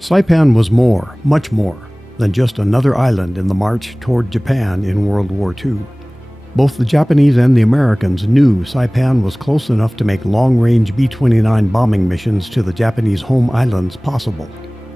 Saipan was more, much more, than just another island in the march toward Japan in World War II. Both the Japanese and the Americans knew Saipan was close enough to make long-range B-29 bombing missions to the Japanese home islands possible.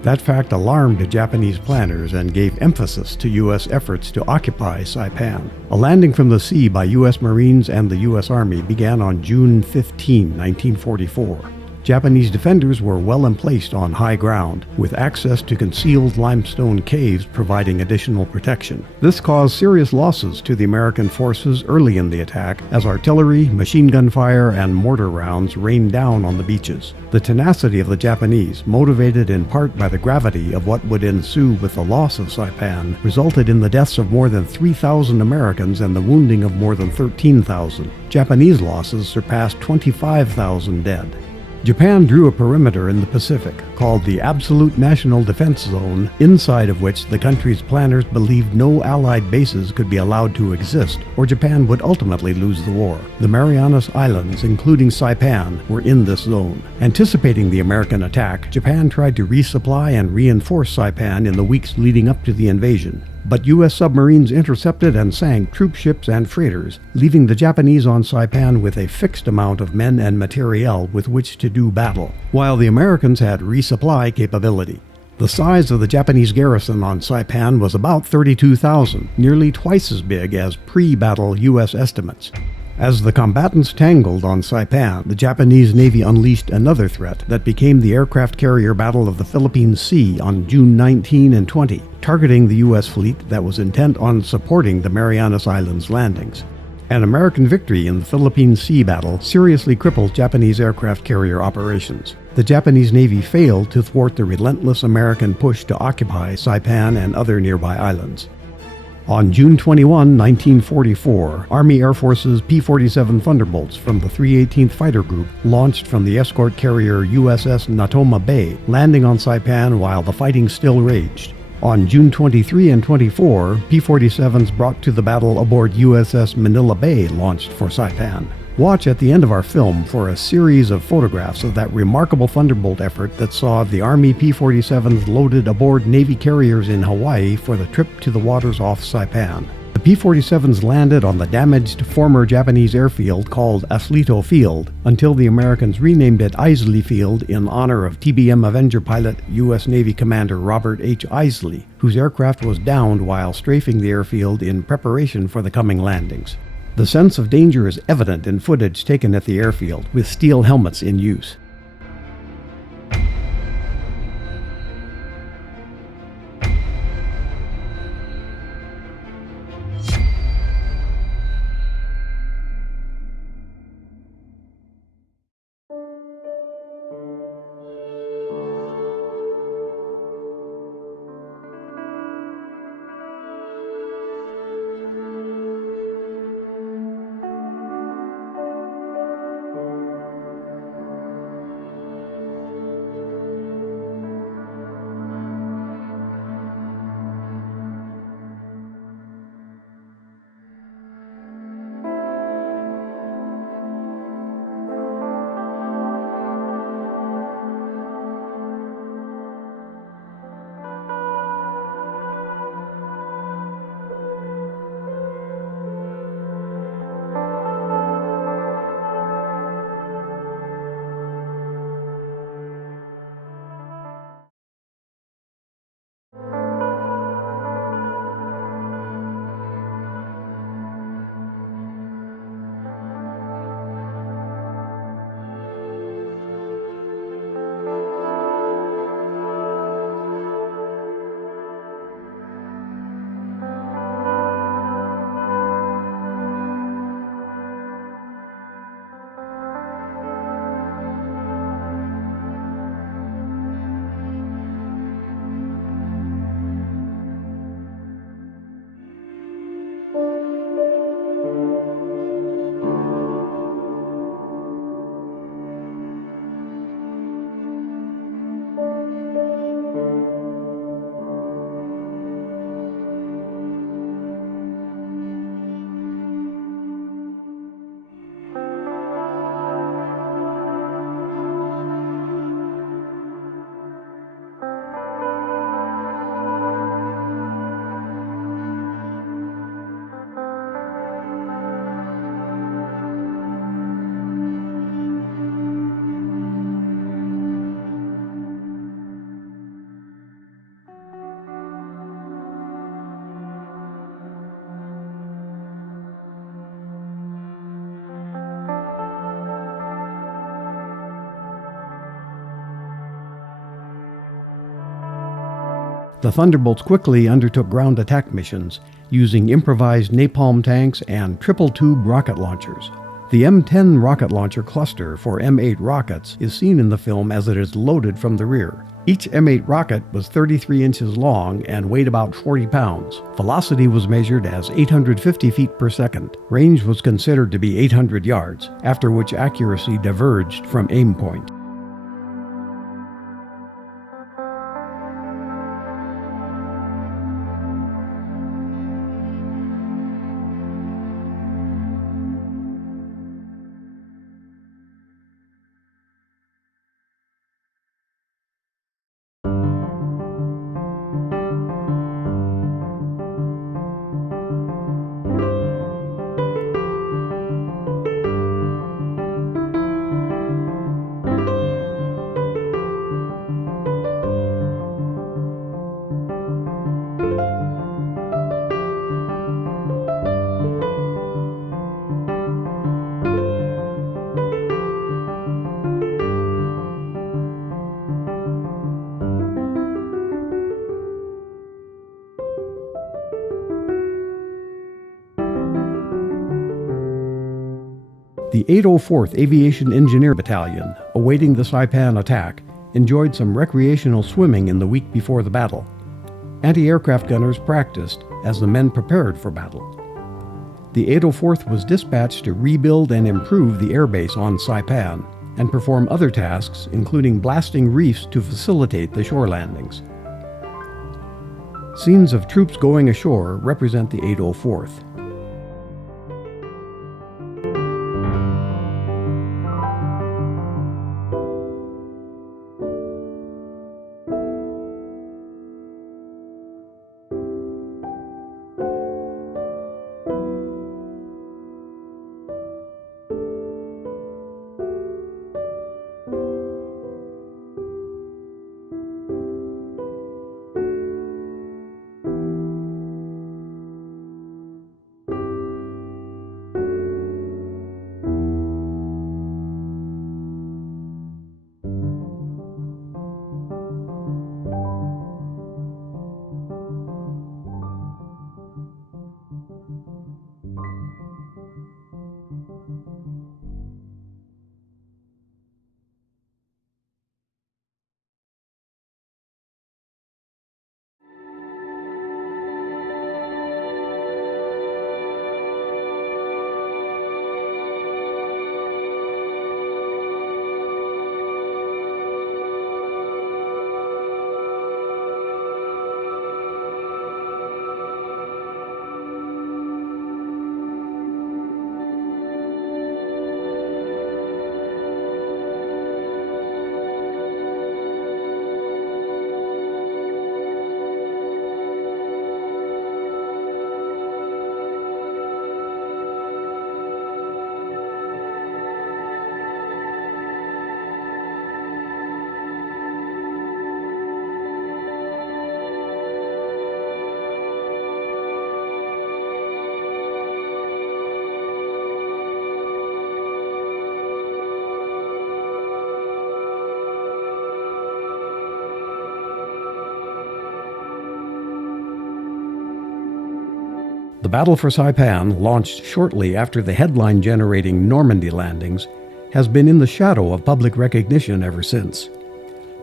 That fact alarmed Japanese planners and gave emphasis to U.S. efforts to occupy Saipan. A landing from the sea by U.S. Marines and the U.S. Army began on June 15, 1944. Japanese defenders were well emplaced on high ground, with access to concealed limestone caves providing additional protection. This caused serious losses to the American forces early in the attack, as artillery, machine gun fire, and mortar rounds rained down on the beaches. The tenacity of the Japanese, motivated in part by the gravity of what would ensue with the loss of Saipan, resulted in the deaths of more than 3,000 Americans and the wounding of more than 13,000. Japanese losses surpassed 25,000 dead. Japan drew a perimeter in the Pacific, called the Absolute National Defense Zone, inside of which the country's planners believed no Allied bases could be allowed to exist, or Japan would ultimately lose the war. The Marianas Islands, including Saipan, were in this zone. Anticipating the American attack, Japan tried to resupply and reinforce Saipan in the weeks leading up to the invasion. But U.S. submarines intercepted and sank troop ships and freighters, leaving the Japanese on Saipan with a fixed amount of men and materiel with which to do battle, while the Americans had resupply capability. The size of the Japanese garrison on Saipan was about 32,000, nearly twice as big as pre-battle U.S. estimates. As the combatants tangled on Saipan, the Japanese Navy unleashed another threat that became the aircraft carrier battle of the Philippine Sea on June 19 and 20, targeting the U.S. fleet that was intent on supporting the Marianas Islands landings. An American victory in the Philippine Sea battle seriously crippled Japanese aircraft carrier operations. The Japanese Navy failed to thwart the relentless American push to occupy Saipan and other nearby islands. On June 21, 1944, Army Air Force's P-47 Thunderbolts from the 318th Fighter Group launched from the escort carrier USS Natoma Bay, landing on Saipan while the fighting still raged. On June 23 and 24, P-47s brought to the battle aboard USS Manila Bay launched for Saipan. Watch at the end of our film for a series of photographs of that remarkable Thunderbolt effort that saw the Army P-47s loaded aboard Navy carriers in Hawaii for the trip to the waters off Saipan. The P-47s landed on the damaged former Japanese airfield called Aslito Field until the Americans renamed it Isely Field in honor of TBM Avenger pilot U.S. Navy Commander Robert H. Isely, whose aircraft was downed while strafing the airfield in preparation for the coming landings. The sense of danger is evident in footage taken at the airfield, with steel helmets in use. The Thunderbolts quickly undertook ground attack missions, using improvised napalm tanks and triple-tube rocket launchers. The M10 rocket launcher cluster for M8 rockets is seen in the film as it is loaded from the rear. Each M8 rocket was 33 inches long and weighed about 40 pounds. Velocity was measured as 850 feet per second. Range was considered to be 800 yards, after which accuracy diverged from aim point. The 804th Aviation Engineer Battalion, awaiting the Saipan attack, enjoyed some recreational swimming in the week before the battle. Anti-aircraft gunners practiced as the men prepared for battle. The 804th was dispatched to rebuild and improve the airbase on Saipan and perform other tasks, including blasting reefs to facilitate the shore landings. Scenes of troops going ashore represent the 804th. The battle for Saipan, launched shortly after the headline-generating Normandy landings, has been in the shadow of public recognition ever since.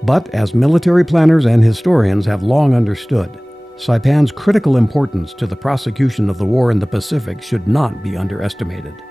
But as military planners and historians have long understood, Saipan's critical importance to the prosecution of the war in the Pacific should not be underestimated.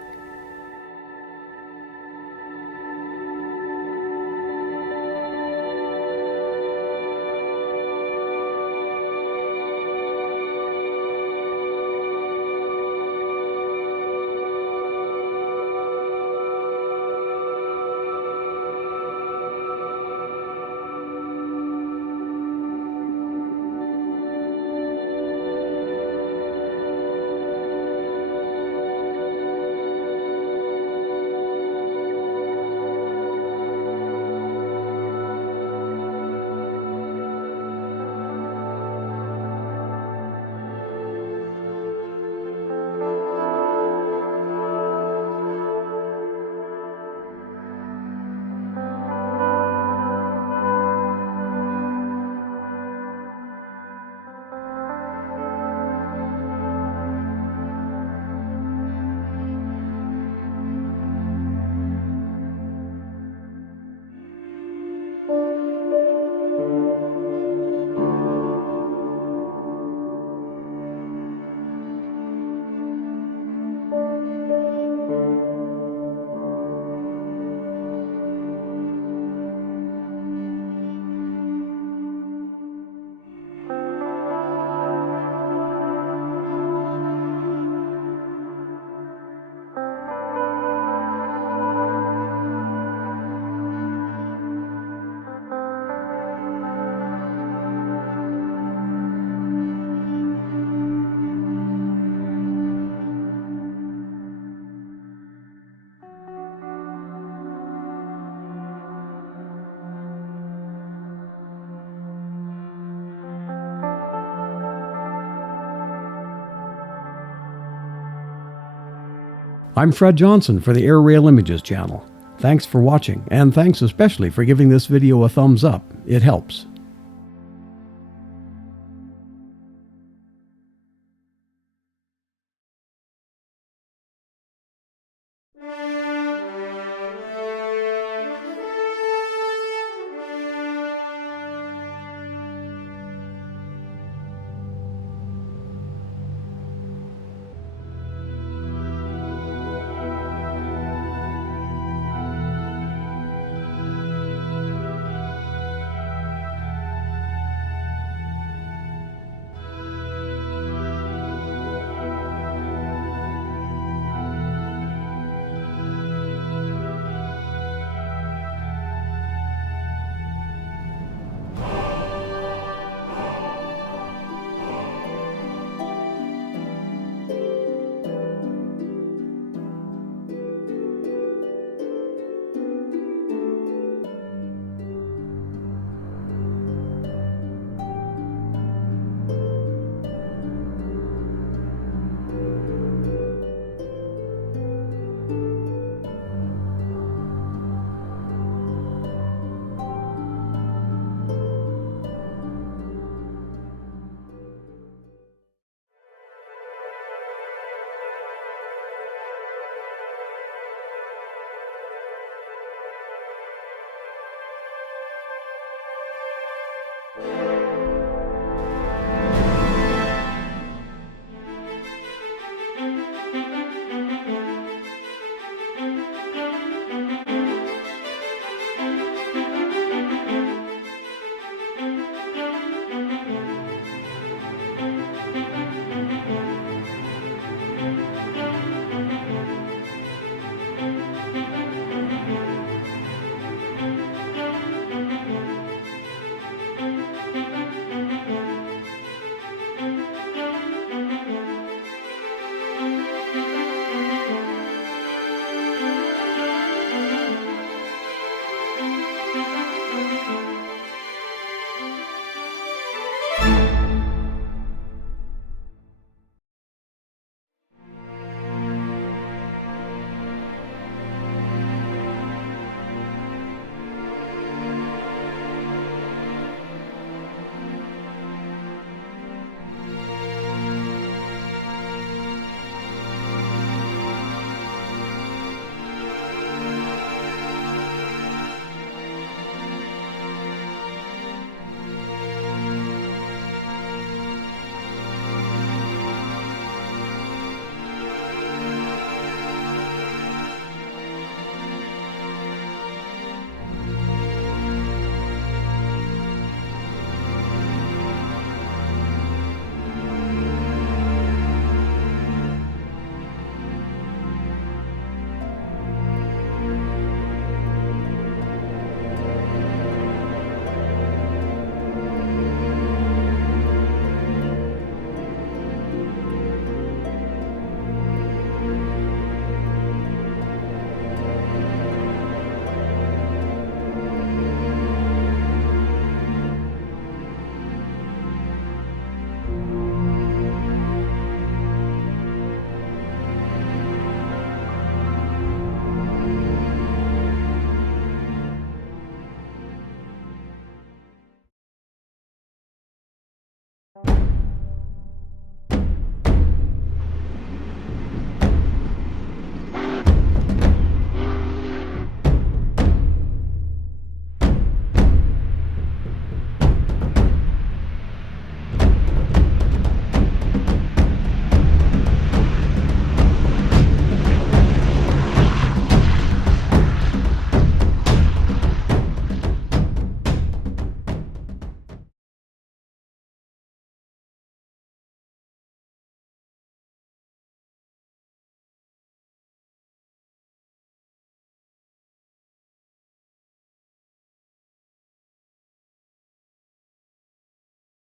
I'm Fred Johnson for the Airailimages channel. Thanks for watching, and thanks especially for giving this video a thumbs up. It helps.